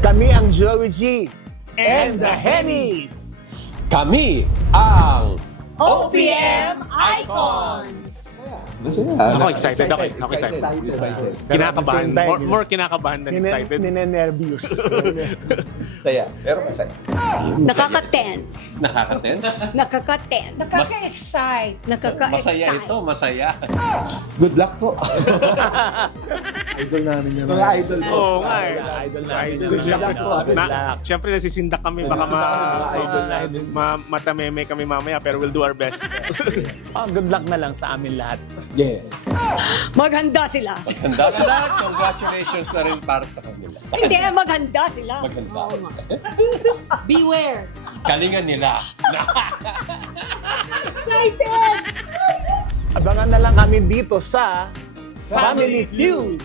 Kami ang Joey G and the Hennies. Kami ang OPM Icons! Ako excited. Ako excited. Kinakabahan. More kinakabahan than excited. Ninenervyos. Saya. Pero masaya. Nakaka-tense. Nakaka-tense? Nakaka-tense. Nakaka-excite. Masaya Nakaka-excite. ito, masaya. Good luck po. Idol namin yan. Mga idol ko. Oo nga eh. Idol namin. Good luck po. Good luck. Siyempre nasisindak kami. Baka idol namin. matameme kami mamaya pero we'll do our best. Good luck na lang sa amin lahat. Yes. Maghanda sila. Maghanda sila. Congratulations na rin para sa kanila. Sa Hindi, kanila. maghanda sila. Maghanda. Beware. Galingan nila. Excited! Abangan na lang kami dito sa Family Feud.